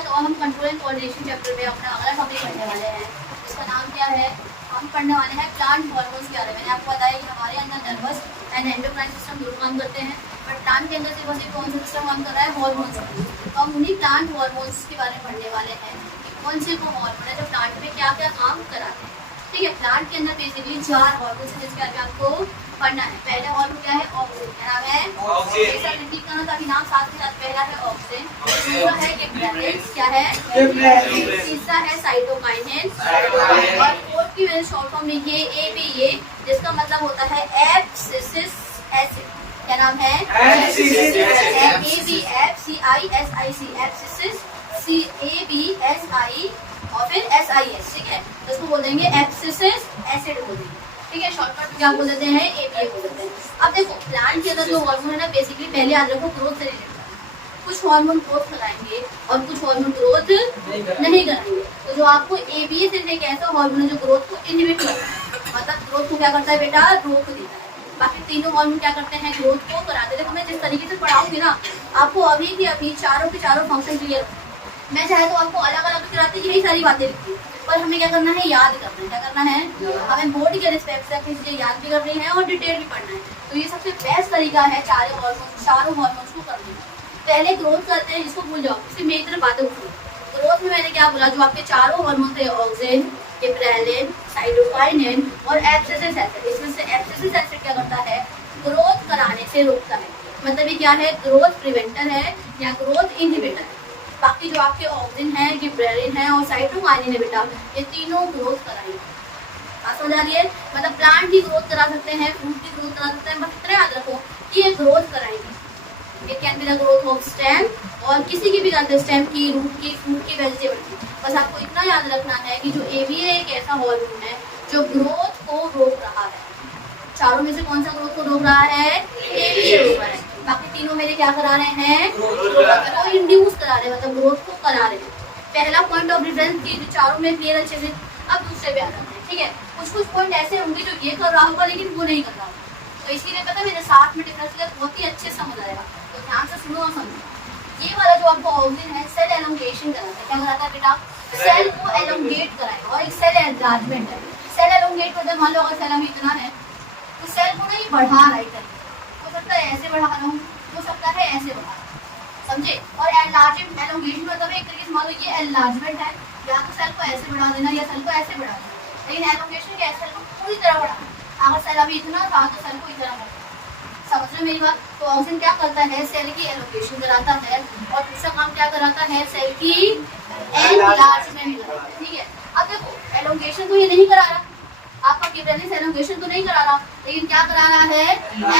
नमस्कार। तो हम कंट्रोल एंड कोऑर्डिनेशन चैप्टर में अपना अगला टॉपिक पढ़ने वाले हैं, जिसका नाम क्या है, हम पढ़ने वाले हैं प्लांट हार्मोन्स के बारे में। मैंने आपको बताया कि हमारे अंदर नर्वस एंड एंडोक्राइन सिस्टम दोनों काम करते हैं, बट प्लांट के अंदर सिर्फ सिर्फ कौन सा सिस्टम काम कर रहा है, हार्मोन्स। तो हम उन्हीं प्लांट हार्मोन्स के बारे में पढ़ने वाले हैं कि कौन से वो हार्मोन है जो प्लांट में क्या क्या काम कराते हैं। ठीक है, प्लांट के अंदर बेसिकली 4 हार्मोन्स है जिसके आगे आपको पढ़ना है। पहले हार्मोन क्या है, ऑक्सीजन। क्या नाम है, ऑक्सीजन। रिपीट करना ताकि नाम साथ के साथ। पहला है ऑक्सीजन, दूसरा है गिबरेलिन्स, क्या है गिबरेलिन्स, तीसरा है साइटोकाइनेन, और फोर्थ की मैंने शॉर्ट फॉर्म लिखी है ABA, जिसका मतलब होता है एब्सिसिक एसिड। क्या नाम है, एब्सिसिक ABSIC और फिर SIS। ठीक है, तो इसको बोल देंगे एब्सिसिक एसिड बोल देंगे। ठीक है, शॉर्टकट क्या बोल देते हैं, ABA बोल देते हैं। अब देखो प्लांट के अंदर जो हार्मोन है ना, बेसिकली पहले याद रखो ग्रोथ से रिलेटेड है। कुछ हार्मोन ग्रोथ कराएंगे और कुछ हार्मोन ग्रोथ नहीं कराएंगे। तो जो आपको ABA सिर्फ एक ऐसा हार्मोन है जो ग्रोथ को इनहिबिट करता है, मतलब ग्रोथ को क्या करता है बेटा, रोक देता है। बाकी तीनों हार्मोन क्या करते हैं, ग्रोथ को कराते हैं। देखो मैं जिस तरीके से पढ़ाऊंगी ना, आपको अभी की अभी चारों के चारों फंक्शन क्लियर। मैं चाहे तो आपको अलग अलग कराती यही सारी बातें लिखती, पर हमें क्या करना है, याद करना है। क्या करना है, हमें बोर्ड के रिस्पेक्ट से अपनी चीजें याद भी करनी है और डिटेल भी पढ़ना है। तो ये सबसे बेस्ट तरीका है चारों हार्मोन्स को करने का। पहले ग्रोथ करते हैं, जिसको भूल जाओ, फिर मेरी तरफ बातें उठो। ग्रोथ में मैंने क्या बोला, जो आपके चारों हार्मोन थे, ऑक्सीजन, गिबरेलिन, साइटोकाइनेन और एब्सिसिक एसिड। इसमें से एब्सिसिक एसिड क्या करता है, ग्रोथ कराने से रोकता है। मतलब ये क्या है, ग्रोथ प्रिवेंटर है या ग्रोथ इनहिबिटर है। बाकी जो आपके ऑक्सीजन है, गिबरेलिन है और साइटोकाइनेन है बेटा, ये तीनों ग्रोथ कराएंगे। बात समझ आ रही है, मतलब प्लांट की ग्रोथ करा सकते हैं, फ्रूट की ग्रोथ करा सकते हैं, बस इतना याद रखो कि ये ग्रोथ कराएंगे। It can be the growth of stem, और किसी की भी करते स्टेम की, रूट की, फ्रूट की, वेजिटेबल की। बस आपको इतना याद रखना है कि जो ABA एक ऐसा हार्मोन है जो ग्रोथ को रोक रहा है। चारों में से कौन सा ग्रोथ को रोक रहा है, ABA रोक रहा है। बाकी तीनों मेरे क्या करा रहे हैं, ग्रोथ को इंड्यूस करा रहे हैं, मतलब ग्रोथ को करा रहे हैं। पहला पॉइंट ऑफ डिफरेंस की चारों में क्लियर अच्छे से। अब दूसरे पे आ जाते हैं। ठीक है, कुछ पॉइंट ऐसे होंगे जो ये कर रहा होगा लेकिन वो नहीं कर रहा होगा, तो इसीलिए पता है मेरे साथ में डिफरेंस बहुत ही अच्छे से समझ आएगा। तो ध्यान से सुनो और समझो। ये वाला जो आपको ऑक्सीजन है, सेल एलोंगेशन कराता है। क्या कराता है बेटा, सेल को एलोंगेट कराएगा, और एक सेल एनलार्जमेंट है। सेल एलोंगेट करते, मान लो अगर सेल अभी इतना है तो सेल को नहीं बढ़ा रहा है, हो सकता है ऐसे बढ़ा रहा हूँ, हो सकता है ऐसे बढ़ा रहा हूँ, समझे। और एनलार्जमेंट, एलोंगेशन मतलब एक तरीके से मान लो ये एनलार्जमेंट है, या तो सेल को ऐसे बढ़ा देना या सेल को ऐसे बढ़ा देना। लेकिन एलोंगेशन क्या है, सेल को पूरी तरह बढ़ा। अगर सेल अभी इतना था तो सेल को इतना बढ़ा। समझ रहे मेरी बात। तो ऑक्सीजन क्या करता है, सेल की एलोंगेशन कराता है, और दूसरा काम क्या कराता है, सेल की एनलार्जमेंट कराता है। ठीक है, अब देखो एलोंगेशन तो ये नहीं करा रहा, आपका गिबरेलिन एलोंगेशन तो नहीं करा रहा, लेकिन क्या करा रहा है,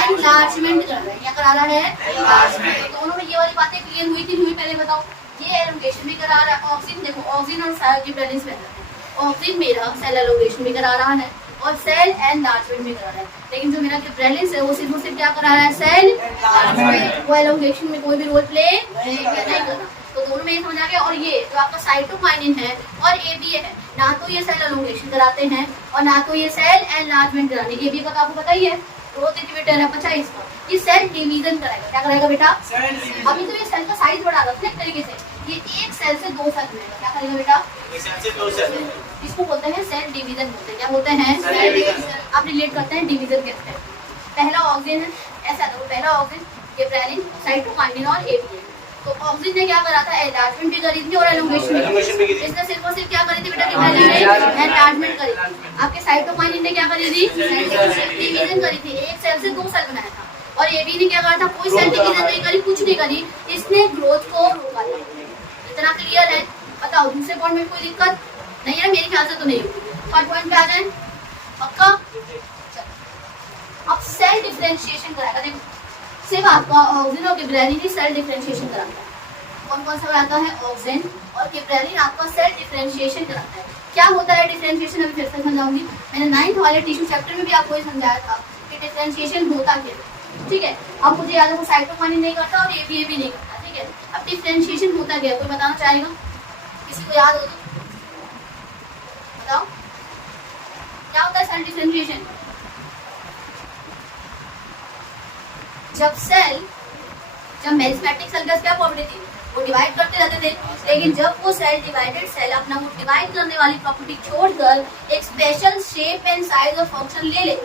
एनलार्जमेंट करा रहा है। क्या करा रहा है, एनलार्जमेंट। दोनों में ये वाली बातें क्लियर हुई थी, हुई पहले बताओ। ये एलोंगेशन भी करा रहा है, ऑक्सीजन देखो, ऑक्सीजन और गिबरेलिन में ऑक्सीजन मेरा सेल एलोंगेशन भी करा रहा है और सेल एनलार्जमेंट भी करा रहा है। लेकिन जो मेरा गिबरेलिन है वो सिर्फ क्या करा रहा है, सेल एनलार्जमेंट। वो एलोंगेशन में कोई भी रोल प्ले नहीं कर रहा। तो दोनों में ये समझ आ गया। और ये जो आपका साइटोकाइनेन है और ABA है, ना तो ये सेल एलोंगेशन कराते हैं और ना तो ये सेल एनलार्जमेंट कराने। ABA का तो आपको पता ही है, ग्रोथ इनहिबिटर है। अच्छा, इसका ये सेल डिवीजन कराएगा। क्या कराएगा बेटा, अभी तो ये सेल का साइज बढ़ा रहा था एक तरीके से, ये एक सेल से 2 सेल बनेगा। क्या करेगा बेटा, एक सेल से 2 सेल। इसको बोलते हैं सेल डिवीजन बोलते हैं। क्या बोलते हैं, सेल डिवीजन। आप रिलेट करते हैं डिवीजन के साथ। पहला ऑक्सीजन है, ऐसा देखो, पहला ऑक्सीजन, गिबरेलिन, साइटोकाइनेन और ABA। तो ऑक्सीजन ने क्या करा था, एनलार्जमेंट भी करी थी और एलोंगेशन भी। इसने सिर्फ और सिर्फ क्या करी थी बेटा, गिबरेलिन ने एनलार्जमेंट करी थी। आपके साइटोकाइनेन ने क्या करी थी, डिवीजन करी थी, एक सेल से 2 सेल बनाया था। और ABA ने क्या करा था, कोई सेल डिवीजन नहीं करी, कुछ नहीं करी, इसने ग्रोथ को रोका था। इतना क्लियर है। बताओ दूसरे पॉइंट में कोई दिक्कत नहीं है, मेरे ख्याल से तो नहीं होगी। थर्ड पॉइंट पे आ जाए, पक्का। अब सेल डिफरेंशिएशन कराएगा। देखो सिर्फ आपका ऑक्सीजन और गिबरेलिन ही सेल डिफरेंशिएशन कराता है। कौन कौन सा कराता है, ऑक्सीजन और गिबरेलिन आपका सेल डिफरेंशिएशन कराता है। क्या होता है डिफरेंशिएशन, अभी फिर से समझाऊंगी। मैंने 9th वाले टिश्यू चैप्टर में भी आपको ये समझाया था कि डिफरेंशिएशन होता क्या है। ठीक है, अब मुझे याद है वो साइटोकाइनेन नहीं करता और ABA भी नहीं करता। ठीक है, अब डिफरेंशिएशन होता क्या है, कोई बताना चाहेगा, किसी को याद हो तो बताओ क्या होता है सेल डिफरेंशिएशन। जब मेरिस्मेटिक सेल का क्या प्रॉपर्टी थी, वो डिवाइड करते रहते थे, लेकिन जब वो सेल डिवाइडेड सेल अपना वो डिवाइड करने वाली प्रॉपर्टी छोड़कर एक स्पेशल शेप एंड साइज और फंक्शन ले ले,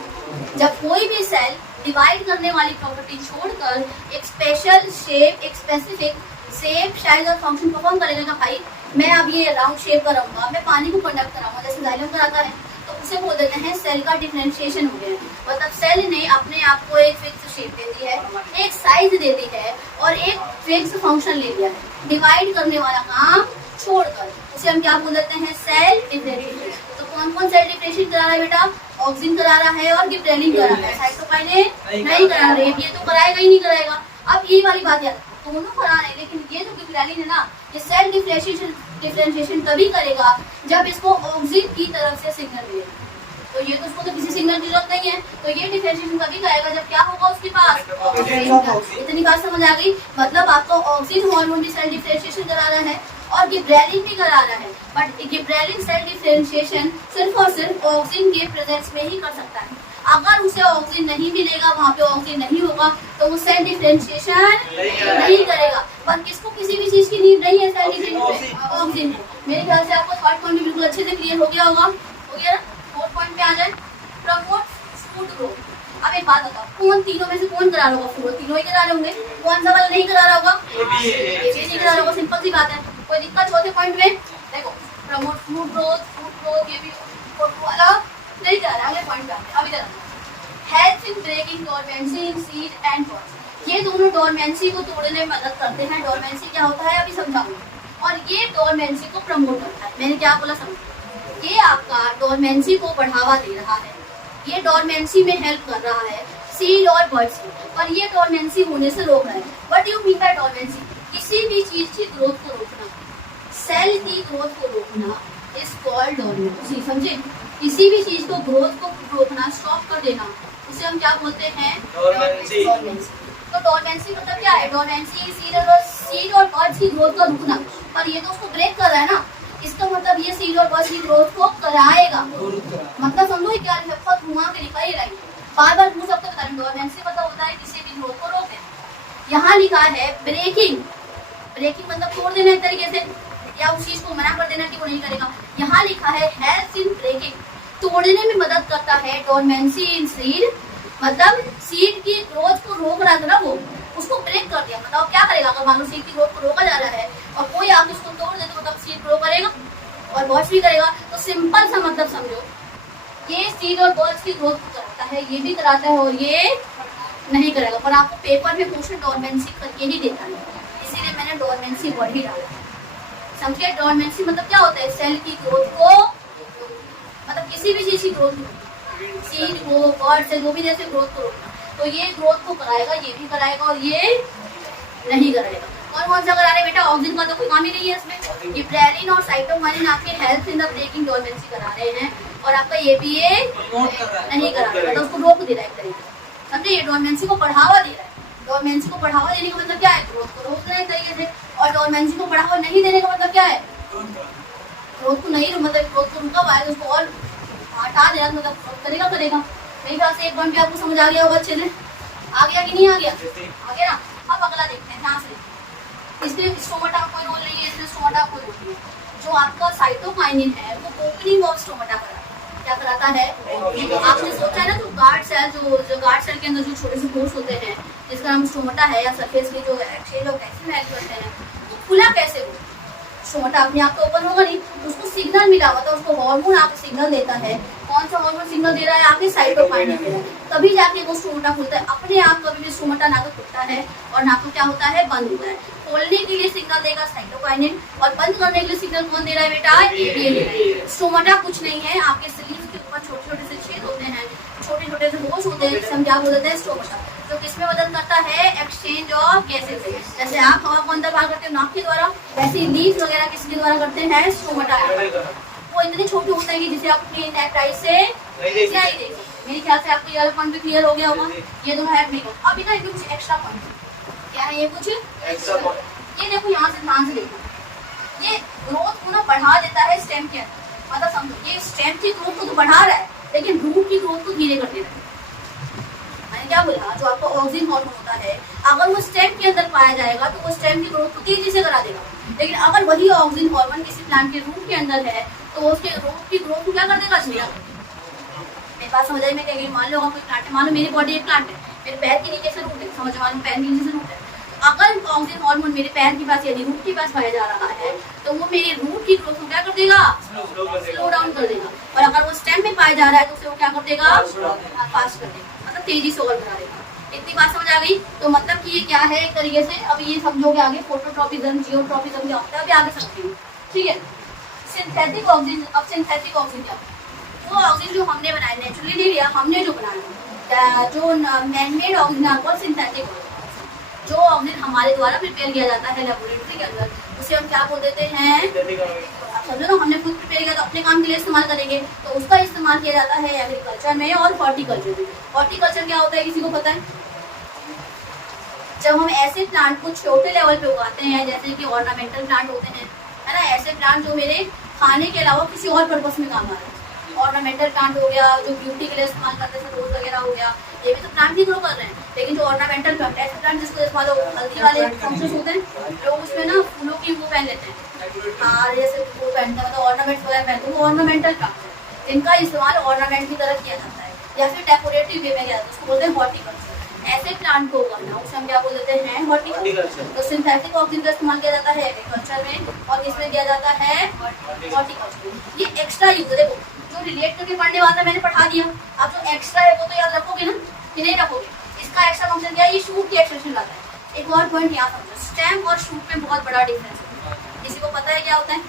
जब कोई भी सेल डिवाइड करने वाली प्रॉपर्टी छोड़कर एक स्पेशल शेप, एक स्पेसिफिक शेप, साइज और फंक्शन परफॉर्म करेगा ना भाई, मैं अब ये राउंड शेप कराऊंगा, मैं पानी को कंडक्ट कराऊंगा जैसे जाइलम कराता है, तो उसे बोल देते हैं सेल का डिफरेंशिएशन हो गया। मतलब सेल ने अपने आप को एक फिक्स शेप दे दी है, एक साइज दे दी है और एक फिक्स फंक्शन ले लिया है, डिवाइड करने वाला काम छोड़कर। उसे हम क्या बोल देते हैं? Cell differentiation. तो कौन कौन सेल डिफरेंशिएशन करा रहा है बेटा? ऑक्सिन करा रहा है और गिबरेलिन करा रहा है, साइटोकाइनेट नहीं करा रहा है, ये तो कराएगा ही नहीं कराएगा। अब ये वाली बात याद, दोनों करा रहे हैं, लेकिन ये जो गिबरेलिन है ना, ये सेल डिफरेंशिएशन तभी करेगा जब इसको ऑक्सिन की तरफ से सिग्नल मिलेगा। तो ये तो उसको तो किसी सिग्नल की जरूरत नहीं है, तो ये डिफरेंशिएशन तभी करेगा जब क्या होगा उसके पास। इतनी बात समझ आ गई? मतलब आपको ऑक्सिन हार्मोन भी सेल डिफरेंशिएशन करा रहा है और गिबरेलिन भी करा रहा है, बट गिबरेलिन सेल डिफरेंशिएशन सिर्फ और सिर्फ ऑक्सिन के प्रेजेंस में ही कर सकता है। अगर उसे ऑक्सिन नहीं मिलेगा, वहाँ पे ऑक्सिन नहीं होगा, तो वो सेल डिफरेंशिएशन नहीं करेगा। पर किसको किसी भी चीज की नीड नहीं है सेल डिफरेंशिएशन? ऑक्सिन। मेरे ख्याल से आपको थर्ड पॉइंट भी बिल्कुल अच्छे से क्लियर हो गया होगा। हो गया ना? फोर्थ पॉइंट पे आ जाए, प्रमोट फूड ग्रोथ। अब एक बात बताओ, कौन तीनों में से कौन करा रहा होगा फूड? तीनों ही करा रहे होंगे, कौन सा वाला नहीं करा रहा होगा? ये नहीं करा रहा होगा, सिंपल सी बात है। कोई दिक्कत? चौथे पॉइंट में देखो, प्रमोट फूड ग्रोथ ये भी वाला नहीं करा रहा है। अगले पॉइंट पे आते हैं, अभी तक help in breaking dormancy in seed and pods. ये दोनों डोरमेंसी को तोड़ने में मदद करते हैं। डोरमेंसी क्या होता है अभी समझाऊंगी, और ये डोरमेंसी को प्रमोट करता है। मैंने क्या बोला समझ, ये आपका डोरमेंसी को बढ़ावा दे रहा है, ये डोरमेंसी में हेल्प कर रहा है सीड और बर्ड्स की, और ये डोरमेंसी होने से रोक रहा है। What you mean by dormancy? किसी भी चीज की ग्रोथ को रोकना, सेल की ग्रोथ को रोकना इज कॉल्ड डोरमेंसी। समझे? किसी भी चीज को ग्रोथ को रोकना, स्टॉप कर देना, उसे हम क्या बोलते हैं? डोरमेंसी। तो डोरमेंसी मतलब क्या है? डोरमेंसी सीड और बर्ड्स की ग्रोथ का रुकना, पर ये तो उसको ब्रेक कर रहा है ना, इसका मतलब ये सीड और बर्ड्स की ग्रोथ को कराएगा। मतलब समझो ये क्या लफ्ज़ घुमा के लिखा ही रही, बार बार पूछ सकते बता। डोरमेंसी मतलब होता है किसी भी ग्रोथ को रोक देना। यहाँ लिखा है ब्रेकिंग, ब्रेकिंग मतलब तोड़ देना एक तरीके से, या उस चीज को मना कर देना कि वो नहीं करेगा। यहाँ लिखा है हेल्प इन ब्रेकिंग, तोड़ने में मदद करता है। डोरमेंसी इन सीड मतलब सीड की ग्रोथ को रोक रहा था ना, वो उसको ब्रेक कर दिया। मतलब क्या करेगा? अगर मान लो सीड की ग्रोथ को रोका जा रहा है और कोई आके उसको तोड़ दे तो मतलब सीड ग्रो करेगा और बर्ड्स भी करेगा। तो सिंपल सा मतलब समझो, ये सीड और बर्ड्स की ग्रोथ को कराता है, ये भी कराता है और ये नहीं करेगा। पर आपको पेपर में क्वेश्चन डोरमेंसी करके ही देता है, इसीलिए मैंने डोरमेंसी वर्ड ही डाला। समझिए डोरमेंसी मतलब क्या होता है? सेल की ग्रोथ को, मतलब किसी भी चीज की ग्रोथ, सीड को, बर्ड से, वो भी जैसे ग्रोथ को रोकना, तो ये ग्रोथ को कराएगा, ये भी कराएगा और ये नहीं कराएगा। कौन कौन सा करा रहे बेटा? ऑक्सिन का तो कोई काम ही नहीं है इसमें। गिबरेलिन और साइटोकाइनेट आपके help in the breaking dormancy करा रहे हैं, और आपका ये भी ये नहीं करा रहा है, मतलब उसको रोक दे रहा है एक तरीके से। समझे? ये डोरमेंसी को बढ़ावा दे रहा है। डोरमेंसी को बढ़ावा देने का मतलब क्या है? ग्रोथ को रोक रहे हैं तरीके से। और डोरमेंसी को बढ़ावा नहीं देने का मतलब क्या है? ग्रोथ को नहीं, मतलब ग्रोथ को रुका हुआ है तो उसको और हटा देना, मतलब करेगा करेगा। मेरे ख्याल से एक पॉइंट भी आपको समझ आ गया होगा अच्छे से। आ गया कि नहीं आ गया? आ गया ना। अब अगला देखते हैं, ध्यान से देखते हैं। इसमें स्टोमाटा का कोई रोल नहीं है, इसमें स्टोमाटा का कोई रोल नहीं है। जो आपका साइटोकाइनिन है वो ओपनिंग ऑफ स्टोमाटा कराता है। क्या कराता है? आपने सोचा है ना, जो गार्ड सेल, जो गार्ड सेल के अंदर जो छोटे से पोर्स होते हैं जिसका नाम स्टोमाटा है, या सरफेस के जो एक्सचेंज ऑफ गैसेस में करते हैं, वो खुला कैसे हो? स्टोमाटा अपने आप तो ओपन होगा नहीं, उसको सिग्नल मिला हुआ था, उसको हार्मोन आपको सिग्नल देता है। कौन सा हार्मोन सिग्नल दे रहा है? आपके साइटोकाइनिन दे रहा है, तभी जाके वो स्टोमाटा खुलता है। अपने आप कभी भी स्टोमाटा ना तो खुलता है और ना तो क्या होता है, बंद होता है। खोलने के लिए सिग्नल देगा साइटोकाइनिन और बंद करने के लिए सिग्नल कौन दे रहा है बेटा? ये दे रहा है। स्टोमाटा कुछ नहीं है, आपके स्लीव्स के ऊपर छोटे छोटे से छेद होते हैं, छोटे छोटे से होश होते हैं, हम क्या बोलते हैं? स्टोमाटा। जो किसमें मदद करता है? Exchange of gases. जैसे आप हवा को अंदर बाहर करते हो नाक के द्वारा, वैसे ही लीव्स वगैरह किसके द्वारा करते हैं? स्टोमाटा। वो इतने छोटे होते हैं कि जिसे आप अपनी नेक्ड आई से नहीं देखिए। मेरे ख्याल से आपको ये वाला पॉइंट भी क्लियर हो गया होगा। ये दोनों है नहीं। अभी ना इनमें कुछ एक्स्ट्रा पॉइंट क्या है? ये कुछ एक्स्ट्रा पॉइंट। ये देखो, यहाँ से ध्यान से देखो, ये ग्रोथ को ना बढ़ा देता है स्टेम के अंदर। मतलब समझो, ये स्टेम की ग्रोथ को तो बढ़ा रहा है, लेकिन रूट की ग्रोथ को धीरे कर दे रहा है। मैंने क्या बोला, जो आपका ऑक्सिन हार्मोन होता है अगर वो स्टेम के अंदर पाया जाएगा तो वो स्टेम की ग्रोथ को तेजी से करा देगा। लेकिन अगर वही ऑक्सिन हार्मोन किसी प्लांट के रूट के अंदर है तो उसके रूट की ग्रोथ को क्या कर देगा, छीना। मेरी बात समझ आई मैं क्या कह रही हूँ? मान लो कोई प्लांट है, मान लो मेरी बॉडी एक प्लांट है, मेरे पैर के नीचे से रूट है, समझ मान लो पैर के नीचे से रूट है, अगर ऑक्सिन हार्मोन मेरे पैर के पास यानी रूट के पास पाया जा रहा है तो वो मेरे रूट की ग्रोथ को क्या कर देगा, स्लो डाउन कर देगा। और अगर वो स्टेम में पाया जा रहा है तो उसे वो क्या कर देगा, फास्ट कर देगा, मतलब तेजी से और बढ़ा देगा। इतनी बात समझ आ गई? तो मतलब कि ये क्या है एक तरीके से, अब ये समझोगे आगे फोटोट्रॉपिज्म, जियोट्रॉपिज्म क्या होता है, अभी आगे समझेंगे, ठीक है। सिंथेटिक ऑक्सीजन, अब सिंथेटिक ऑक्सीजन क्या, वो ऑक्सीजन जो हमने बनाया नेचुरली नहीं लिया, हमने जो बनाया, जो मैनमेड ऑक्सीजन आपको सिंथेटिक ऑक्सीजन, जो ऑक्सीजन हमारे द्वारा प्रिपेयर किया जाता है लेबोरेटरी के अंदर, उसे हम क्या बोल देते हैं, समझो ना, हमने खुद प्रिपेयर किया तो अपने काम के लिए इस्तेमाल करेंगे, तो उसका इस्तेमाल किया जाता है एग्रीकल्चर में और हॉर्टिकल्चर में। हॉर्टिकल्चर क्या होता है, किसी को पता है? जब हम ऐसे प्लांट को छोटे लेवल पे उगाते हैं, जैसे कि ऑर्नामेंटल प्लांट होते हैं, है ना, ऐसे प्लांट जो मेरे खाने के अलावा किसी और पर्पस में काम आ रहे हैं। ऑर्नामेंटल प्लांट हो गया, जो ब्यूटी के लिए इस्तेमाल करते हैं, रोज वगैरह हो गया, ये भी तो प्लांट ही ग्रो कर रहे हैं। लेकिन जो ऑर्नामेंटल प्लांट, ऐसे प्लांट जिसको इस्तेमाल हल्दी वाले फंक्शंस होते हैं, लोग उसमें ना फूलों की वो पहन लेते हैं, हार जैसे वो पहनते हैं, मतलब ऑर्नामेंट्स वगैरह पहनते हैं, वो ऑर्नामेंटल प्लांट है, इनका इस्तेमाल ऑर्नामेंट की तरह किया जाता है या फिर डेकोरेटिव वे में किया जाता है, उसको बोलते हैं हॉर्टिकल्चर। ऐसे प्लांट को उगाना उसे हम क्या बोल देते हैं, हॉर्टिकल्चर। तो सिंथेटिक ऑक्सीजन का इस्तेमाल किया जाता है एग्रीकल्चर में और इसमें किया जाता है हॉर्टिकल्चर। ये एक्स्ट्रा यूज है, देखो जो रिलेट करके पढ़ने वाला मैंने पढ़ा दिया, अब जो एक्स्ट्रा है वो तो याद रखोगे ना कि नहीं रखोगे? इसका एक्स्ट्रा फंक्शन क्या है, ये शूट की एक्सटेंशन लाता है। एक और पॉइंट यहाँ समझो, स्टेम और शूट में बहुत बड़ा डिफरेंस है, किसी को पता है क्या होता है?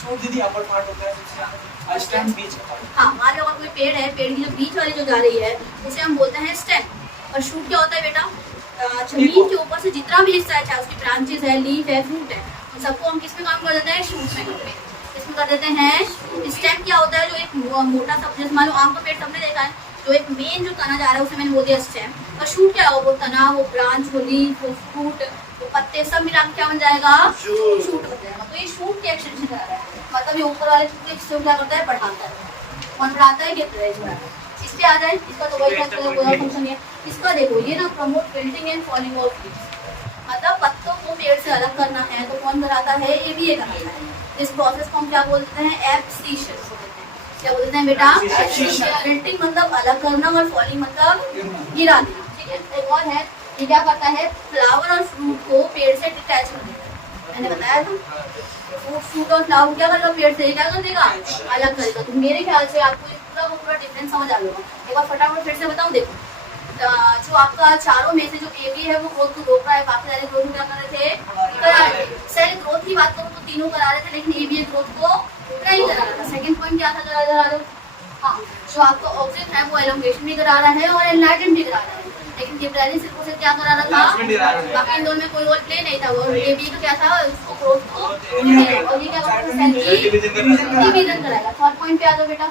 शूट दीदी अपर पार्ट होता है, स्टेम बीच का। हाँ, मान लो अगर कोई पेड़ है, पेड़ की जो बीच वाली जो जा रही है उसे हम बोलते हैं स्टेम। और शूट क्या होता है बेटा, जमीन के ऊपर से जितना भी हिस्सा है, चाहे उसकी ब्रांचेस है, लीफ है, फ्रूट है, उन सबको हम किस में काम कर देते हैं, शूट में करते हैं, इसमें कर देते हैं। स्टेम क्या होता है, जो एक मोटा सा, जैसे मान लो आम का पेड़ सबने देखा है, जो एक मेन जो तना जा रहा है उसे मैंने बोल दिया स्टेम। और शूट क्या होगा, वो तना, वो ब्रांच, वो लीफ, वो फ्रूट, वो पत्ते सब मिला क्या बन जाएगा, शूट बन जाएगा। तो ये शूट की एक्सटेंशन करा रहा है, मतलब ये ऊपर वाले हिस्से को क्या करता है, बढ़ाता है। कौन बढ़ाता है, गिफ्ट बढ़ाता है। इस पे आ जाए, इसका तो वही फंक्शन है। इसका देखो ये ना, promote wilting and falling of leaves, मतलब पत्तों को पेड़ से अलग करना है तो कौन कराता है, ABA कराता है। इस प्रोसेस को हम क्या बोलते हैं, एब्सिशन बोलते हैं। क्या बोलते हैं बेटा, विल्टिंग मतलब अलग करना और फॉलिंग मतलब गिरा देना, ठीक है। एक और है, ये क्या करता है, फ्लावर और फ्रूट को पेड़ से डिटैच कर देता है, मैंने बताया था। फ्रूट और फ्लावर क्या करेगा, पेड़ से क्या कर देगा, अलग करेगा। तो मेरे ख्याल से आपको पूरा डिफरेंस समझ आ जाएगा। एक बार फटाफट फिर से बताऊं, देखो जो आपका चारों में से जो AB है वो ग्रोथ को रोक रहा है, बाकी सारे ग्रोथ क्या कर रहे थे, करा रहे थे। सेल ग्रोथ की बात करूं तो तीनों करा रहे थे, लेकिन ABA ग्रोथ को नहीं करा रहा था। सेकंड पॉइंट क्या था, करा दो, हाँ, जो आपका ऑक्सीजन है वो एलोंगेशन भी करा रहा है और एनलार्जन भी करा रहा है, लेकिन गिबरेलिन सिर्फ उसे क्या करा रहा था, बाकी इन दोनों में कोई रोल प्ले नहीं था। और AB का क्या था, उसको ग्रोथ को, और ये क्या करता है, सेल की डिवीजन कराएगा। थर्ड पॉइंट पे आ जाओ बेटा,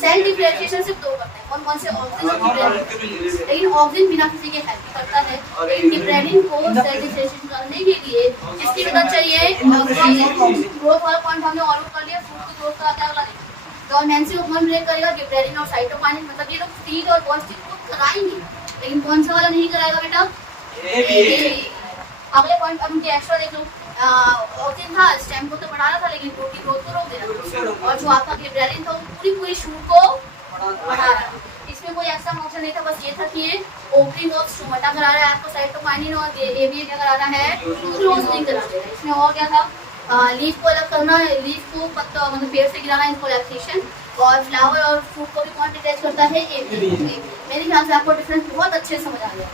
सेल डिफरेंशिएशन सिर्फ दो करते हैं, कौन कौन से, ऑक्सीजन और गिबरेलिन। लेकिन ऑक्सीजन बिना किसी के हेल्प करता है, लेकिन गिबरेलिन को सेल डिफरेंशिएशन करने के लिए किसकी मदद चाहिए, ग्रोथ वाला पॉइंट हमने ऑलरेडी कर लिया। फ्रूट की ग्रोथ कराता है, डोरमेंसी को कौन ब्रेक करेगा, गिबरेलिन और साइटोकाइनिन, मतलब ये लोग फीड और पॉजिटिव को कराएंगे, लेकिन कौन सा वाला नहीं कराएगा बेटा, अगले पॉइंट अब उनके एक्स्ट्रा देख लो। ऑक्सीजन था, स्टेम को तो बढ़ा रहा था, लेकिन फ्रूट की ग्रोथ को रोक दे रहा था। और जो आपका गिबरेलिन था वो पूरी शूट को बढ़ा रहा था। इसमें कोई ऐसा फंक्शन नहीं था, बस ये था कि ये ओपनिंग ऑफ स्टोमेटा करा रहा है आपको, साइटोकाइनिन, और ABA क्या करा रहा है, क्लोजिंग करा रहा है। इसमें और क्या था, लीफ को अलग करना, लीफ को पत्ता मतलब पेड़ से गिराना, इसको लैक्सेशन, और फ्लावर और फ्रूट को भी कौन डिटैच करता है, ABA। मेरे ख्याल से आपको डिफरेंस बहुत अच्छे से समझ आ गया।